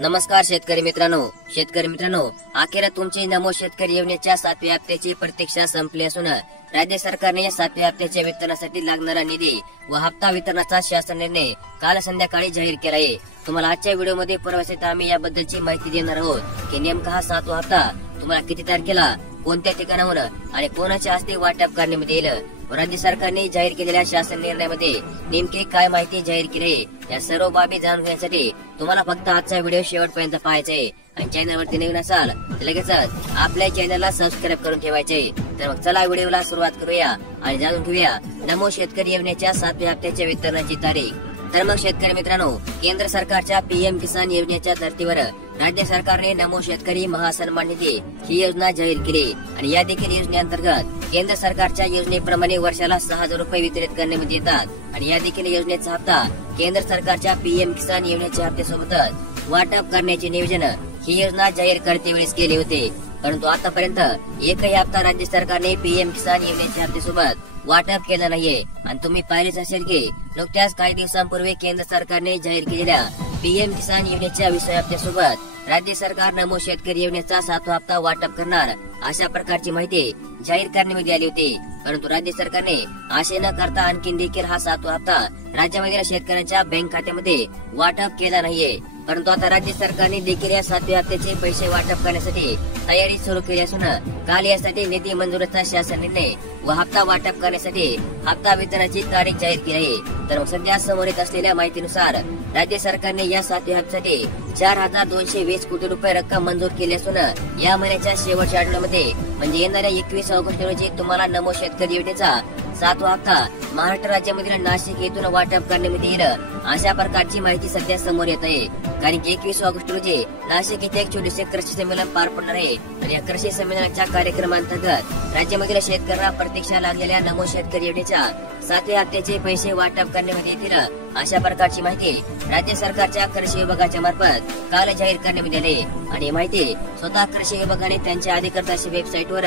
नमस्कार शेतकरी मित्रांनो, अखेर तुमची नमो शेतकरी योजनेच्या 7व्या हप्त्याची प्रतीक्षा संपली असून राज्य सरकारने 7व्या हप्त्याच्या वितरणासाठी लागणारा निधी व हप्ता वितरणाचा शासन निर्णय काल संध्याकाळी जाहीर केला आहे। तुम्हाला आजच्या व्हिडिओमध्ये पुरवठ्यात आम्ही याबद्दलची माहिती देणार आहोत की नेमका हा 7वा हप्ता तुम्हाला किती तारखेला, कोणत्या ठिकाणावर आणि कोणाच्या हस्ते वाटप करण्यात येईल। राज्य सरकारने जाहीर केलेल्या शासन निर्णयामध्ये नेमके काय माहिती जाहीर केली या सर्व बाबी जाणून घेण्यासाठी तुम्हाला फक्त आजचा व्हिडिओ शेवटपर्यंत पाहायचा आहे आणि चॅनलवरती नवीन असाल तर लगेचच आपल्या चॅनलला सबस्क्राईब करून ठेवायचे। तर मग चला व्हिडिओला सुरुवात करूया आणि जाणून घेऊया नमो शेतकरी योजनेच्या 7व्या हप्त्याच्या वितरणाची तारीख। तर मग शेतकरी मित्रांनो, केंद्र सरकारच्या पीएम किसान योजनेच्या धर्तीवर राज्य सरकारने नमो शेतकरी महासन्मान निधी ही योजना जाहीर केली आणि या देखील योजनेअंतर्गत केंद्र सरकारच्या योजनेप्रमाणे वर्षाला 6,000 रुपये वितरित करण्यात येतात आणि या देखील योजनेचा हप्ता केंद्र सरकारच्या पीएम किसान योजनेच्या हप्त्यासोबतच वाटप करण्याचे नियोजन ही योजना जाहीर करते वेळेस केले होते। परंतु आतापर्यंत एकही हप्ता राज्य सरकारने पीएम किसान योजनेच्या हप्त्यासोबत वाटप केलं नाहीये आणि तुम्ही पाहिलेच असेल की नुकत्याच काही दिवसांपूर्वी केंद्र सरकारने जाहीर केलेल्या पीएम किसान योजनेच्या 20व्या हप्त्यासोबत राज्य सरकार नमो शेतकरी योजनेचा 7वा हप्ता वाटप करणार अशा प्रकारची माहिती जाहीर करण्यात आली होती। परंतु राज्य सरकारने असे न करता आणखी देखील हा 7वा हप्ता राज्यामधील शेतकऱ्यांच्या बँक खात्यामध्ये वाटप केला नाहीये। परंतु आता राज्य सरकारने देखील या 7व्या हप्त्याचे पैसे वाटप करण्यासाठी तयारी सुरू केली असून काल यासाठी निधी मंजुरीचा शासन निर्णय व हप्ता वाटप करण्यासाठी हप्ता वितरणाची तारीख जाहीर केली आहे। तर सध्या समोर येत असलेल्या माहितीनुसार राज्य सरकारने या 7व्या हप्त्यासाठी 4,220 कोटी रुपये रक्कम मंजूर केली असून या महिन्याच्या शेवटच्या आठवड्यामध्ये म्हणजे येणाऱ्या 21 ऑगस्ट रोजी तुम्हाला नमो शेतकरी योजनेचा 7वा हप्ता महाराष्ट्र राज्यामधील नाशिक येथून वाटप करण्यात येईल अशा प्रकारची माहिती सध्या समोर येत आहे। कारण की 21 ऑगस्ट रोजी नाशिक येथे एक छोटेसे कृषी संमेलन पार पडणार आहे आणि या कृषी संमेलनाच्या कार्यक्रमांतर्गत राज्यामधील शेतकऱ्यांना प्रतीक्षा लागलेल्या नमो शेतकरी योजनेच्या 7व्या हप्त्याचे पैसे वाटप करण्यात येतील अशा प्रकारची माहिती राज्य सरकारच्या कृषी विभागाच्या मार्फत काल जाहीर करण्यात आली आणि माहिती स्वतः कृषी विभागाने त्यांच्या अधिकृत अशी वेबसाईटवर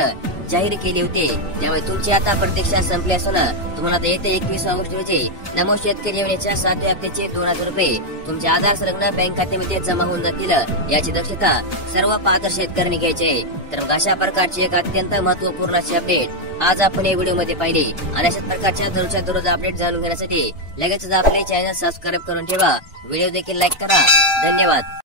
जाहीर केली होती। त्यामुळे तुमची आता प्रतीक्षा संपली असून तुम्हाला येत्या 21 ऑगस्ट रोजी नमो शेतकरी योजनेच्या 7व्या हप्त्याचे 2,000 रुपये तुमच्या आधार संलग्न बँक खात्यामध्ये जमा होऊन जातील याची दक्षता सर्व पात्र शेतकऱ्यांनी घ्यायची आहे। तर मग अशा प्रकारची एक अत्यंत महत्वपूर्ण अशी अपडेट आज आपण या व्हिडिओ मध्ये पाहिली आणि अशाच प्रकारच्या दररोजच्या दररोज अपडेट जाणून घेण्यासाठी लगेचच आपले चॅनल सबस्क्राईब करून ठेवा, व्हिडिओ देखील लाईक करा। धन्यवाद।